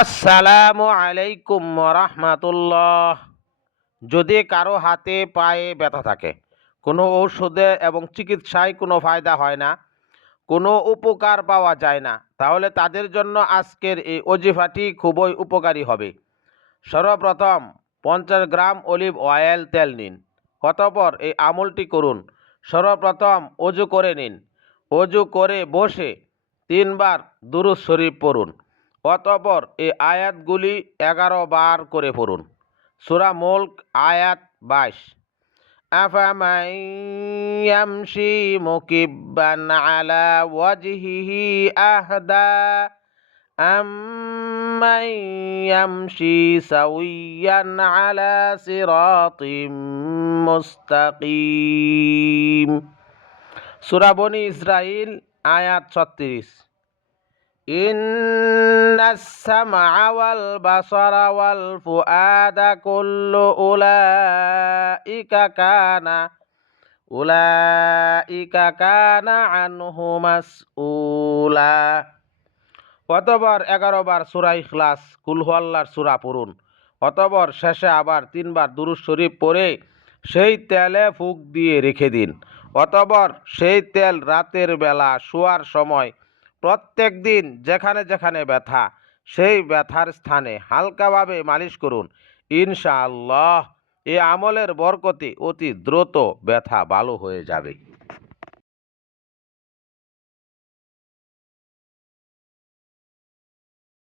আসসালামু আলাইকুম রাহমাতুল্লাহ। যদি কারো হাতে পায়ে ব্যথা থাকে, কোনো ঔষধে এবং চিকিৎসায় কোনো ফায়দা হয় না, কোনো উপকার পাওয়া যায় না, তাহলে তাদের জন্য আজকের এই ওজিফাটি খুবই উপকারী হবে। সর্বপ্রথম 50 গ্রাম অলিভ অয়েল তেল নিন। অতঃপর এই আমলটি করুন। সর্বপ্রথম অজু করে নিন। অজু করে বসে 3 বার দুরূদ শরীফ পড়ুন। অতঃপর এই আয়াতগুলি 11 বার করে পড়ুন। সূরা মুলক আয়াত 22। আফামান ইয়ামশি মুকিব্বান আলা ওয়াজহিহি আহদা আম্মান ইয়ামশি সাওয়্যান আলা সিরাতিম মুস্তাকিম। সূরা বনী ইসরাইল আয়াত 36। ইন্নাস সামআ ওয়াল বাসারা ওয়াল ফুআদা কুল্লু উলাইকা কানা আনহু মাসউলা। অতঃপর 11 বার সূরা ইখলাস কুল হুয়াল্লাহর সূরা পড়ুন। অতঃপর শেষে আবার 3 বার দুরূদ শরীফ পড়ে সেই তেলে ফুঁক দিয়ে রেখে দিন। অতঃপর সেই তেল রাতের বেলা শোয়ার সময় প্রত্যেক দিন যেখানে যেখানে ব্যথা, সেই ব্যথার স্থানে হালকাভাবে মালিশ করুন। ইনশাআল্লাহ এই আমলের বরকতে অতি দ্রুত ব্যথা ভালো হয়ে যাবে।